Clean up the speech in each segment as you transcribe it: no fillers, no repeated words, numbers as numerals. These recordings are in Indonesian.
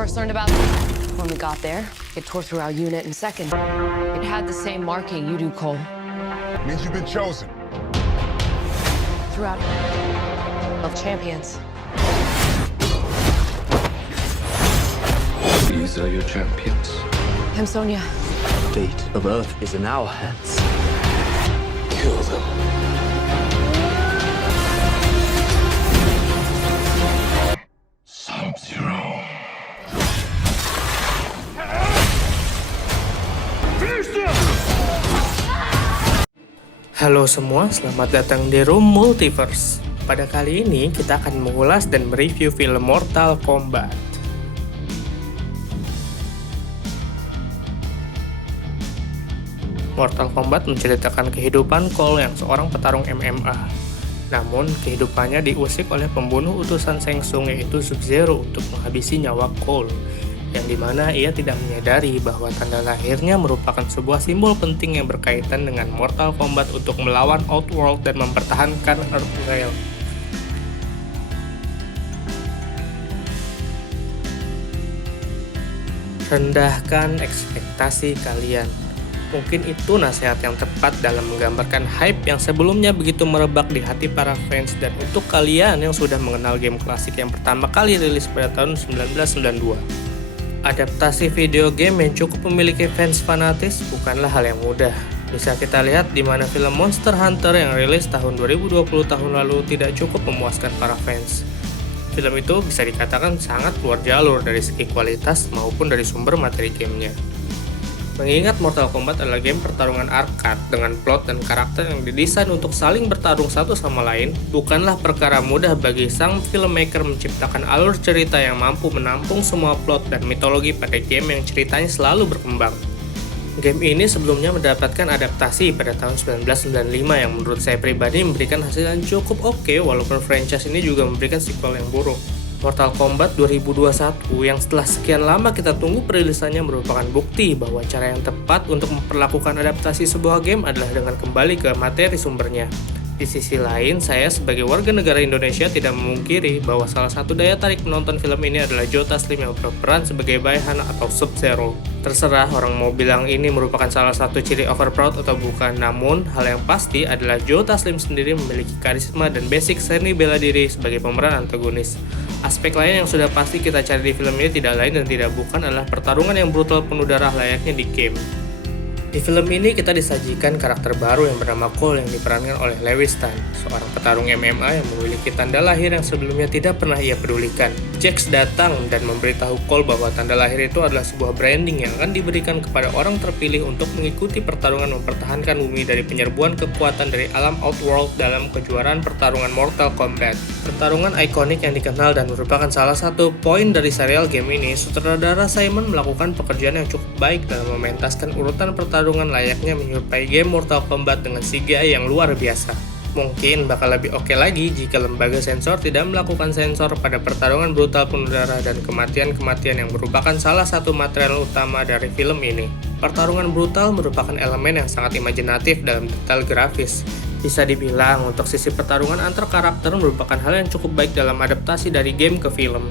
First learned about when we got there. It tore through our unit in second. It had the same marking you do, Cole. Means you've been chosen. Throughout of champions. These are your champions. I'm Sonia. Fate of Earth is in our hands. Kill them. Sub-Zero. Halo semua, selamat datang di Room Multiverse. Pada kali ini kita akan mengulas dan mereview film Mortal Kombat. Mortal Kombat menceritakan kehidupan Cole yang seorang petarung MMA. Namun, kehidupannya diusik oleh pembunuh utusan Shang Tsung yaitu Sub-Zero untuk menghabisi nyawa Cole, yang dimana ia tidak menyadari bahwa tanda lahirnya merupakan sebuah simbol penting yang berkaitan dengan Mortal Kombat untuk melawan Outworld dan mempertahankan Earthrealm. Rendahkan ekspektasi kalian. Mungkin itu nasihat yang tepat dalam menggambarkan hype yang sebelumnya begitu merebak di hati para fans, dan untuk kalian yang sudah mengenal game klasik yang pertama kali rilis pada tahun 1992. Adaptasi video game yang cukup memiliki fans fanatis bukanlah hal yang mudah. Bisa kita lihat di mana film Monster Hunter yang rilis tahun 2020 tahun lalu tidak cukup memuaskan para fans. Film itu bisa dikatakan sangat keluar jalur dari segi kualitas maupun dari sumber materi gamenya. Mengingat Mortal Kombat adalah game pertarungan arcade dengan plot dan karakter yang didesain untuk saling bertarung satu sama lain, bukanlah perkara mudah bagi sang filmmaker menciptakan alur cerita yang mampu menampung semua plot dan mitologi pada game yang ceritanya selalu berkembang. Game ini sebelumnya mendapatkan adaptasi pada tahun 1995 yang menurut saya pribadi memberikan hasil yang cukup oke, walaupun franchise ini juga memberikan sequel yang buruk. Mortal Kombat 2021 yang setelah sekian lama kita tunggu perilisannya merupakan bukti bahwa cara yang tepat untuk memperlakukan adaptasi sebuah game adalah dengan kembali ke materi sumbernya. Di sisi lain, saya sebagai warga negara Indonesia tidak memungkiri bahwa salah satu daya tarik menonton film ini adalah Joe Taslim yang berperan sebagai Bayhan atau Sub-Zero. Terserah orang mau bilang ini merupakan salah satu ciri overproud atau bukan, namun hal yang pasti adalah Joe Taslim sendiri memiliki karisma dan basic seni bela diri sebagai pemeran antagonis. Aspek lain yang sudah pasti kita cari di film ini tidak lain dan tidak bukan adalah pertarungan yang brutal penuh darah layaknya di game. Di film ini kita disajikan karakter baru yang bernama Cole yang diperankan oleh Lewis Tan, seorang petarung MMA yang memiliki tanda lahir yang sebelumnya tidak pernah ia pedulikan. Jax datang dan memberitahu Cole bahwa tanda lahir itu adalah sebuah branding yang akan diberikan kepada orang terpilih untuk mengikuti pertarungan mempertahankan bumi dari penyerbuan kekuatan dari alam Outworld dalam kejuaraan pertarungan Mortal Kombat. Pertarungan ikonik yang dikenal dan merupakan salah satu poin dari serial game ini, sutradara Simon melakukan pekerjaan yang cukup baik dalam mementaskan urutan pertarungan layaknya menyerupai game Mortal Kombat dengan CGI yang luar biasa. Mungkin bakal lebih oke lagi jika lembaga sensor tidak melakukan sensor pada pertarungan brutal penuh darah dan kematian-kematian yang merupakan salah satu material utama dari film ini. Pertarungan brutal merupakan elemen yang sangat imajinatif dalam detail grafis. Bisa dibilang untuk sisi pertarungan antar karakter merupakan hal yang cukup baik dalam adaptasi dari game ke film.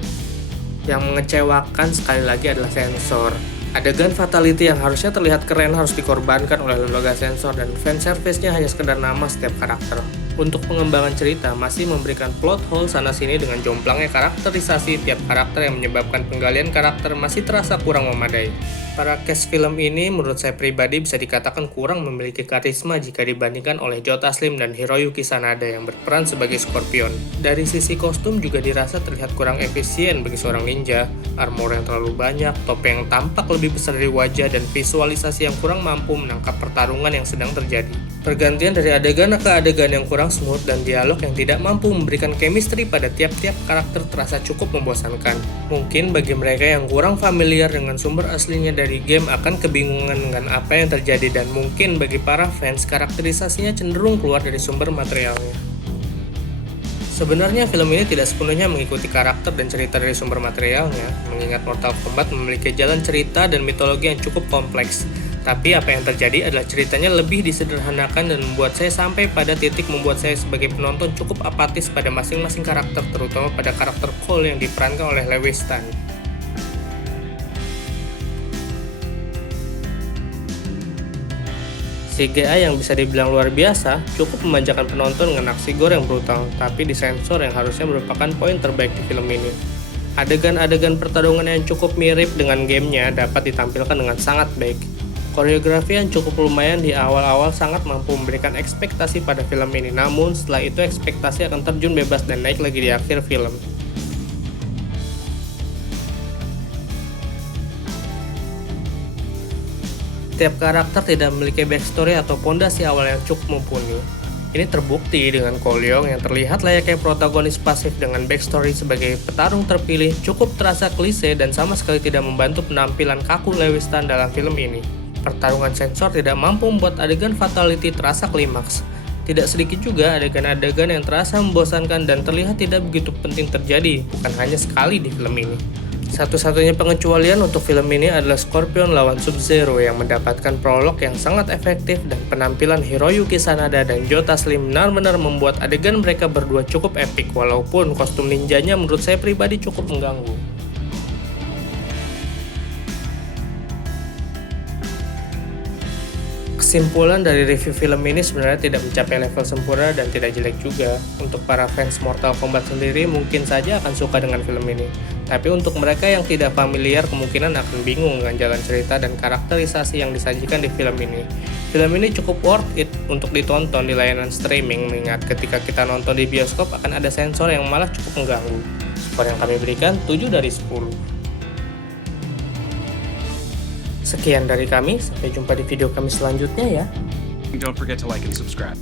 Yang mengecewakan sekali lagi adalah sensor. Adegan fatality yang harusnya terlihat keren harus dikorbankan oleh lembaga sensor, dan fanservice-nya hanya sekedar nama setiap karakter. Untuk pengembangan cerita masih memberikan plot hole sana-sini dengan jomplangnya karakterisasi tiap karakter yang menyebabkan penggalian karakter masih terasa kurang memadai. Para cast film ini menurut saya pribadi bisa dikatakan kurang memiliki karisma jika dibandingkan oleh Joe Taslim dan Hiroyuki Sanada yang berperan sebagai Scorpion. Dari sisi kostum juga dirasa terlihat kurang efisien bagi seorang ninja, armor yang terlalu banyak, topeng yang tampak lebih besar dari wajah, dan visualisasi yang kurang mampu menangkap pertarungan yang sedang terjadi. Pergantian dari adegan ke adegan yang kurang smooth dan dialog yang tidak mampu memberikan chemistry pada tiap-tiap karakter terasa cukup membosankan. Mungkin bagi mereka yang kurang familiar dengan sumber aslinya dari game akan kebingungan dengan apa yang terjadi, dan mungkin bagi para fans karakterisasinya cenderung keluar dari sumber materialnya. Sebenarnya film ini tidak sepenuhnya mengikuti karakter dan cerita dari sumber materialnya, mengingat Mortal Kombat memiliki jalan cerita dan mitologi yang cukup kompleks. Tapi apa yang terjadi adalah ceritanya lebih disederhanakan dan membuat saya sampai pada titik membuat saya sebagai penonton cukup apatis pada masing-masing karakter, terutama pada karakter Cole yang diperankan oleh Lewis Tan. CGI yang bisa dibilang luar biasa, cukup memanjakan penonton dengan aksi gore yang brutal, tapi disensor yang harusnya merupakan poin terbaik di film ini. Adegan-adegan pertarungan yang cukup mirip dengan gamenya dapat ditampilkan dengan sangat baik. Koreografi yang cukup lumayan di awal-awal sangat mampu memberikan ekspektasi pada film ini, namun setelah itu ekspektasi akan terjun bebas dan naik lagi di akhir film. Setiap karakter tidak memiliki backstory atau pondasi awal yang cukup mumpuni. Ini terbukti dengan Ko-leong yang terlihat layaknya protagonis pasif dengan backstory sebagai petarung terpilih cukup terasa klise dan sama sekali tidak membantu penampilan kaku Lewis Tan dalam film ini. Pertarungan sensor tidak mampu membuat adegan fatality terasa klimaks. Tidak sedikit juga adegan-adegan yang terasa membosankan dan terlihat tidak begitu penting terjadi, bukan hanya sekali di film ini. Satu-satunya pengecualian untuk film ini adalah Scorpion lawan Sub-Zero yang mendapatkan prolog yang sangat efektif dan penampilan Hiroyuki Sanada dan Joe Taslim benar-benar membuat adegan mereka berdua cukup epik walaupun kostum ninjanya menurut saya pribadi cukup mengganggu. Kesimpulan dari review film ini sebenarnya tidak mencapai level sempurna dan tidak jelek juga. Untuk para fans Mortal Kombat sendiri mungkin saja akan suka dengan film ini. Tapi untuk mereka yang tidak familiar kemungkinan akan bingung dengan jalan cerita dan karakterisasi yang disajikan di film ini. Film ini cukup worth it untuk ditonton di layanan streaming mengingat ketika kita nonton di bioskop akan ada sensor yang malah cukup mengganggu. Skor yang kami berikan 7 dari 10. Sekian dari kami, sampai jumpa di video kami selanjutnya ya. Don't forget to like and subscribe.